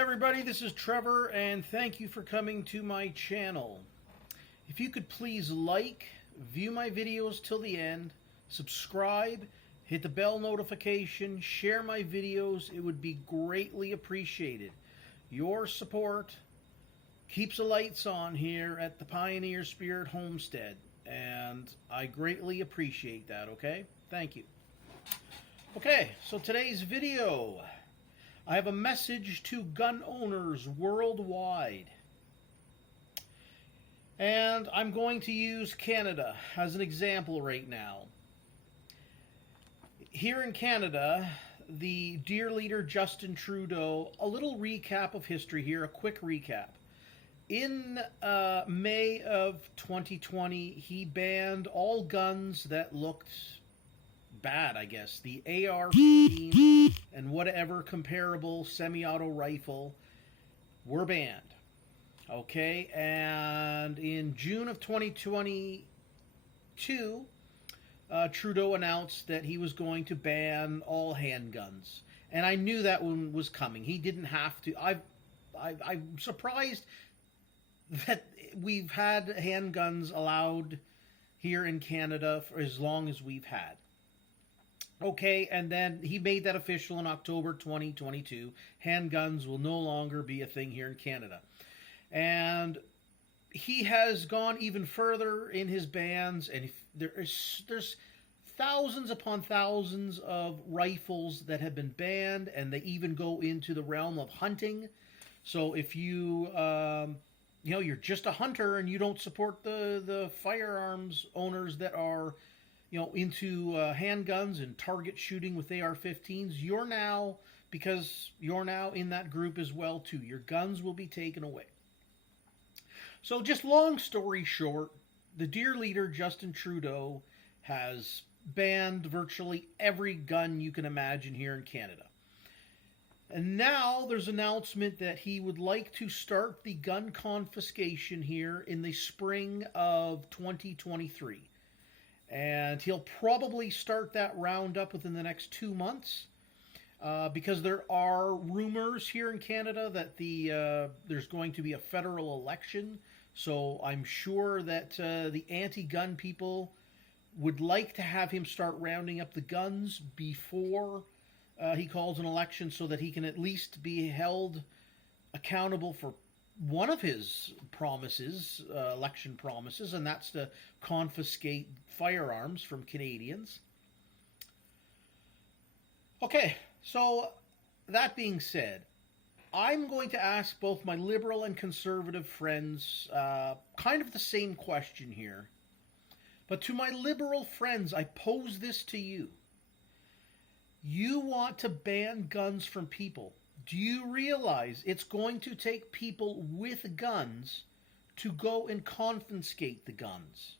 Everybody, this is Trevor, and thank you for coming to my channel. If you could please like, view my videos till the end, subscribe, hit the bell notification, share my videos, it would be greatly appreciated. Your support keeps the lights on here at the Pioneer Spirit Homestead, and I greatly appreciate that, okay? Thank you. Okay, so today's video, I have a message to gun owners worldwide. And I'm going to use Canada as an example right now. Here in Canada, the dear leader Justin Trudeau, a little recap of history here, a quick recap. In May of 2020, he banned all guns that looked bad, I guess. The AR-15 and whatever comparable semi-auto rifle were banned. Okay, and in June of 2022, Trudeau announced that he was going to ban all handguns. And I knew that one was coming. He didn't have to. I'm surprised that we've had handguns allowed here in Canada for as long as we've had. Okay, and then he made that official in October 2022. Handguns will no longer be a thing here in Canada. And he has gone even further in his bans, and there's thousands upon thousands of rifles that have been banned, and they even go into the realm of hunting. So if you you're just a hunter and you don't support the firearms owners that are into handguns and target shooting with AR-15s, you're now in that group as well too. Your guns will be taken away. So just long story short, the dear leader Justin Trudeau has banned virtually every gun you can imagine here in Canada. And now there's an announcement that he would like to start the gun confiscation here in the spring of 2023. And he'll probably start that roundup within the next 2 months because there are rumors here in Canada that there's going to be a federal election. So I'm sure that the anti-gun people would like to have him start rounding up the guns before he calls an election so that he can at least be held accountable for one of his promises, election promises, and that's to confiscate firearms from Canadians. Okay, so that being said, I'm going to ask both my liberal and conservative friends kind of the same question here. But to my liberal friends, I pose this to you. You want to ban guns from people. Do you realize it's going to take people with guns to go and confiscate the guns?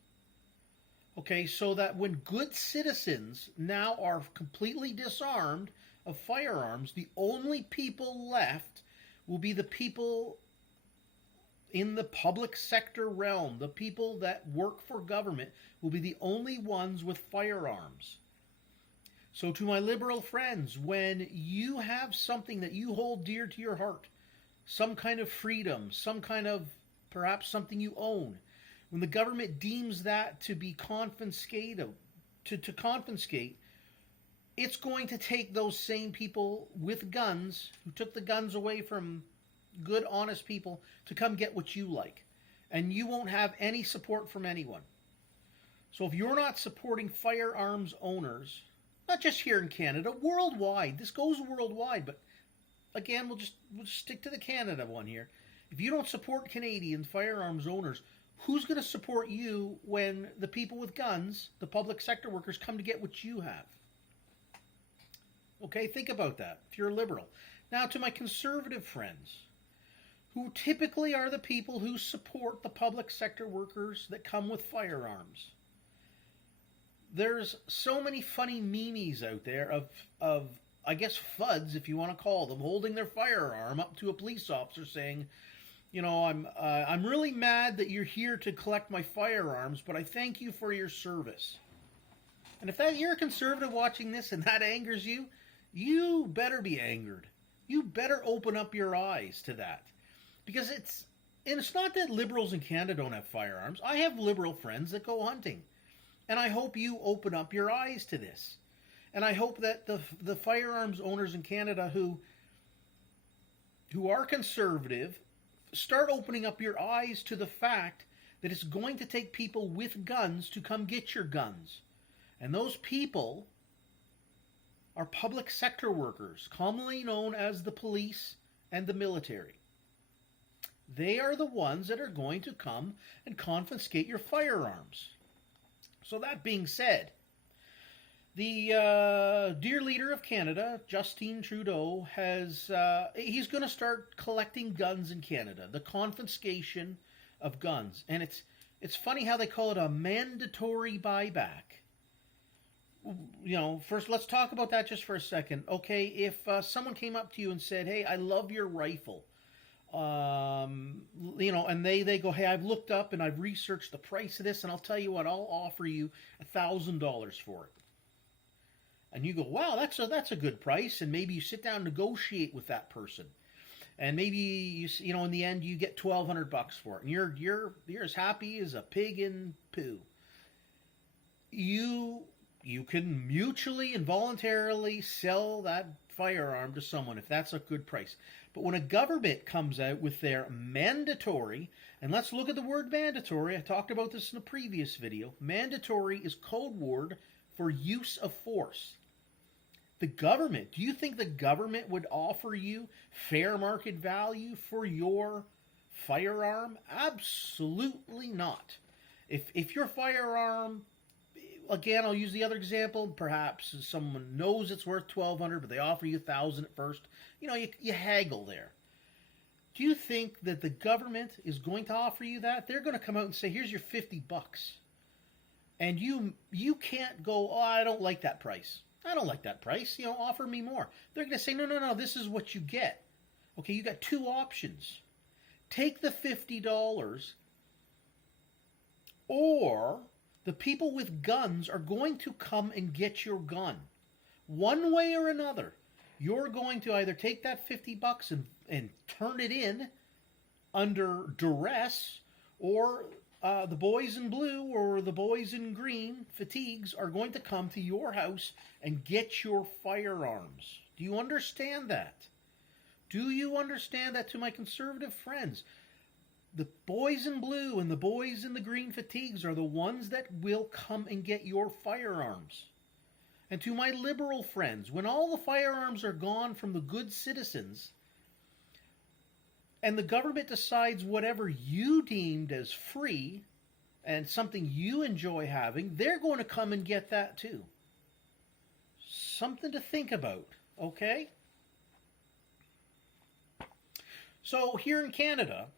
Okay, so that when good citizens now are completely disarmed of firearms, the only people left will be the people in the public sector realm. The people that work for government will be the only ones with firearms. So to my liberal friends, when you have something that you hold dear to your heart, some kind of freedom, some kind of perhaps something you own, when the government deems that to be confiscated, to confiscate, it's going to take those same people with guns who took the guns away from good, honest people to come get what you like. And you won't have any support from anyone. So if you're not supporting firearms owners, not just here in Canada, worldwide. This goes worldwide, but again, we'll just stick to the Canada one here. If you don't support Canadian firearms owners, who's going to support you when the people with guns, the public sector workers, come to get what you have? Okay, think about that if you're a liberal. Now, to my conservative friends, who typically are the people who support the public sector workers that come with firearms. There's so many funny memes out there of I guess FUDs, if you want to call them, holding their firearm up to a police officer saying, I'm really mad that you're here to collect my firearms, but I thank you for your service. And if you're a conservative watching this and that angers you, you better be angered. You better open up your eyes to that. Because it's not that liberals in Canada don't have firearms. I have liberal friends that go hunting. And I hope you open up your eyes to this. And I hope that the firearms owners in Canada who are conservative start opening up your eyes to the fact that it's going to take people with guns to come get your guns. And those people are public sector workers, commonly known as the police and the military. They are the ones that are going to come and confiscate your firearms. So that being said, the dear leader of Canada, Justin Trudeau, he's going to start collecting guns in Canada. The confiscation of guns. And it's funny how they call it a mandatory buyback. You know, first let's talk about that just for a second. Okay, if someone came up to you and said, "Hey, I love your rifle," you know, and they go, "Hey, I've looked up and I've researched the price of this, and I'll tell you what, I'll offer you $1,000 for it." And you go, "Wow, that's a good price." And maybe you sit down and negotiate with that person, and maybe you know in the end you get $1,200 for it, and you're as happy as a pig in poo. You can mutually and voluntarily sell that firearm to someone if that's a good price. But when a government comes out with their mandatory, and let's look at the word mandatory, I talked about this in a previous video. Mandatory is code word for use of force. The government, do you think the government would offer you fair market value for your firearm? Absolutely not. If your firearm, again, I'll use the other example. Perhaps someone knows it's worth $1,200, but they offer you $1,000 at first. You know, you haggle there. Do you think that the government is going to offer you that? They're going to come out and say, "Here's your $50," and you can't go, "Oh, I don't like that price. I don't like that price. You know, offer me more." They're going to say, "No. This is what you get." Okay, you got two options. Take the $50, or the people with guns are going to come and get your gun. One way or another, you're going to either take that $50 and turn it in under duress, or the boys in blue or the boys in green fatigues are going to come to your house and get your firearms. Do you understand that? Do you understand that, to my conservative friends? The boys in blue and the boys in the green fatigues are the ones that will come and get your firearms. And to my liberal friends, when all the firearms are gone from the good citizens, and the government decides whatever you deemed as free and something you enjoy having, they're going to come and get that too. Something to think about, okay? So here in Canada,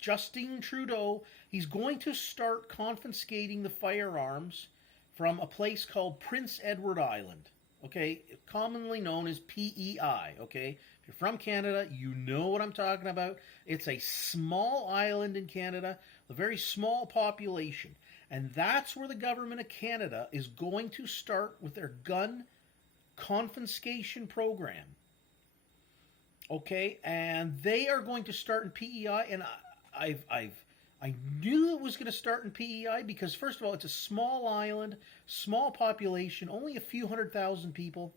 Justin Trudeau, he's going to start confiscating the firearms from a place called Prince Edward Island, okay, commonly known as PEI, okay? If you're from Canada, you know what I'm talking about. It's a small island in Canada, a very small population, and that's where the government of Canada is going to start with their gun confiscation program, okay? And they are going to start in PEI, and I knew it was going to start in PEI because, first of all, it's a small island, small population, only a few 100,000 people.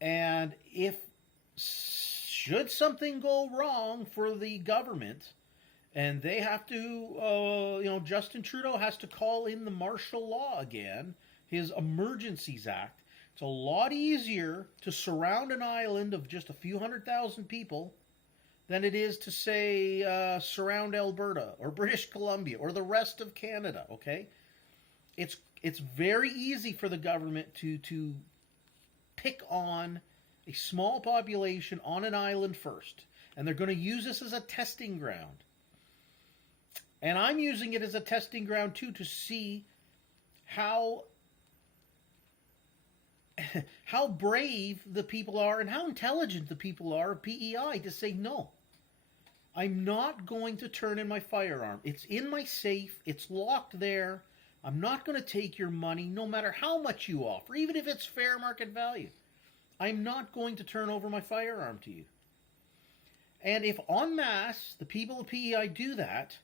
And should something go wrong for the government, and they have to, Justin Trudeau has to call in the martial law again, his Emergencies Act. It's a lot easier to surround an island of just a few 100,000 people than it is to, say, surround Alberta or British Columbia or the rest of Canada, okay? It's very easy for the government to pick on a small population on an island first. And they're going to use this as a testing ground. And I'm using it as a testing ground, too, to see how brave the people are and how intelligent the people are of PEI to say, "No, I'm not going to turn in my firearm. It's in my safe. It's locked there. I'm not going to take your money no matter how much you offer, even if it's fair market value. I'm not going to turn over my firearm to you. And if en masse the people of PEI do that,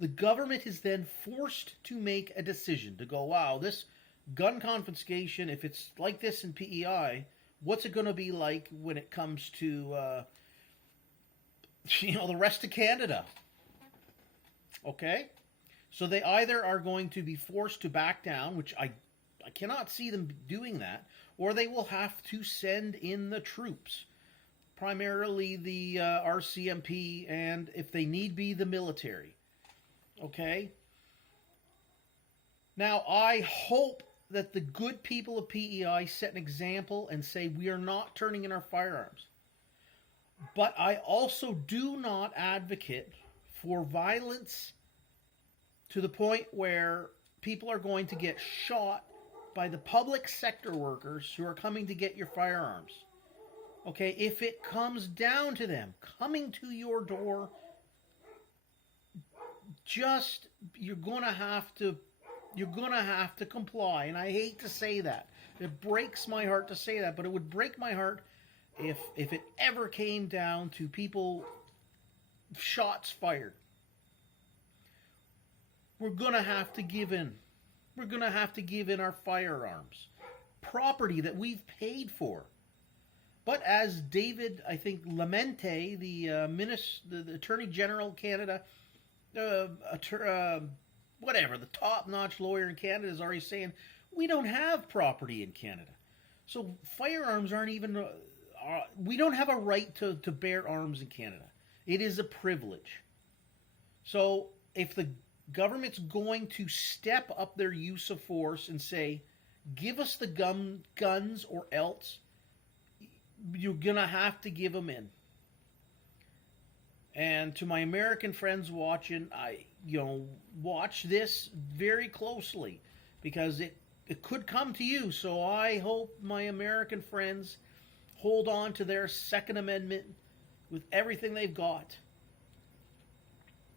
the government is then forced to make a decision to go, wow, this gun confiscation, if it's like this in PEI, what's it going to be like when it comes to, the rest of Canada? Okay? So they either are going to be forced to back down, which I cannot see them doing that, or they will have to send in the troops, primarily the RCMP, and if they need be, the military. Okay? Now, I hope that the good people of PEI set an example and say we are not turning in our firearms. But I also do not advocate for violence to the point where people are going to get shot by the public sector workers who are coming to get your firearms. Okay, if it comes down to them coming to your door, just you're gonna have to comply. And I hate to say that. It breaks my heart to say that, but it would break my heart if it ever came down to people shots fired. We're gonna have to give in. We're gonna have to give in our firearms, property that we've paid for. But as David, I think Lamente, the Attorney General of Canada, whatever, the top-notch lawyer in Canada is already saying, we don't have property in Canada. So firearms aren't even, we don't have a right to bear arms in Canada. It is a privilege. So if the government's going to step up their use of force and say, give us the guns or else, you're going to have to give them in. And to my American friends watching, watch this very closely because it could come to you. So I hope my American friends hold on to their Second Amendment with everything they've got.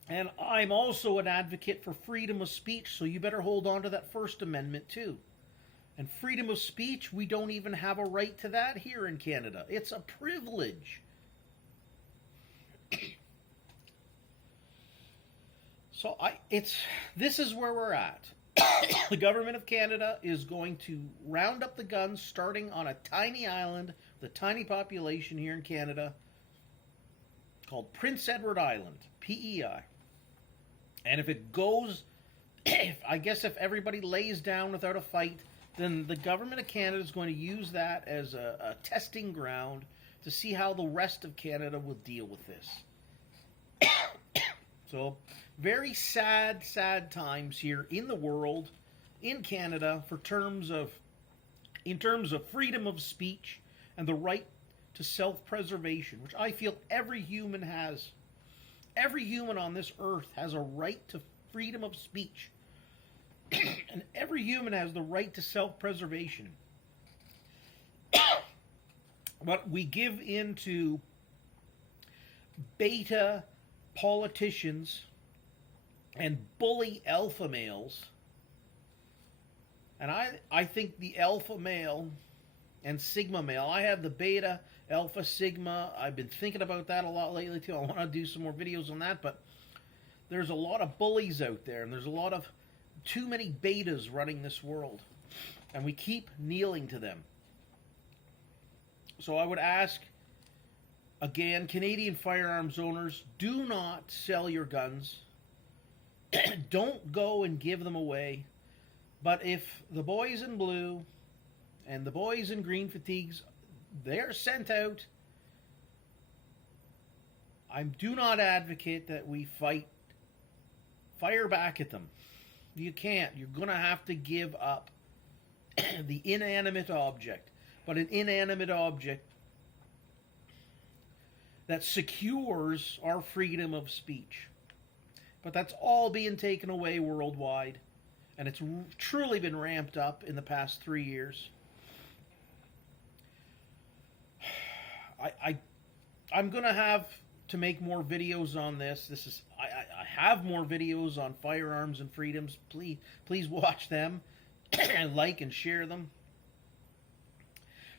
And I'm also an advocate for freedom of speech, so you better hold on to that First Amendment too. And freedom of speech, we don't even have a right to that here in Canada. It's a privilege. So this is where we're at. The government of Canada is going to round up the guns starting on a tiny island with a tiny population here in Canada called Prince Edward Island, PEI. And if it goes, if everybody lays down without a fight, then the government of Canada is going to use that as a testing ground to see how the rest of Canada will deal with this. So, very sad, sad times here in the world, in Canada, in terms of freedom of speech and the right to self-preservation, which I feel every human has. Every human on this earth has a right to freedom of speech. And every human has the right to self-preservation. But we give in to beta politicians and bully alpha males. And I think the alpha male and sigma male, I have the beta, alpha, sigma. I've been thinking about that a lot lately too. I want to do some more videos on that, but there's a lot of bullies out there, and there's a lot of too many betas running this world, and we keep kneeling to them. So I would ask, again, Canadian firearms owners, do not sell your guns. Don't go and give them away. But if the boys in blue and the boys in green fatigues, they're sent out, I do not advocate that we fire back at them. You can't. You're going to have to give up the inanimate object. But an inanimate object that secures our freedom of speech. But that's all being taken away worldwide. And it's truly been ramped up in the past 3 years. I'm going to have to make more videos on this. I have more videos on firearms and freedoms. Please watch them and like and share them.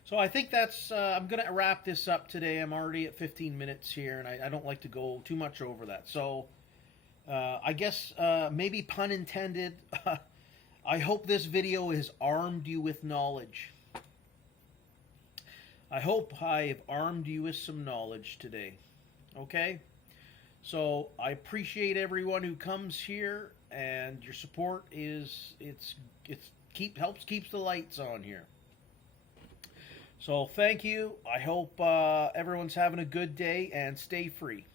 So I think that's. I'm going to wrap this up today. I'm already at 15 minutes here, and I don't like to go too much over that. So I guess maybe pun intended. I hope this video has armed you with knowledge. I hope I have armed you with some knowledge today. Okay? So I appreciate everyone who comes here, and your support is helps keeps the lights on here. So thank you. I hope everyone's having a good day, and stay free.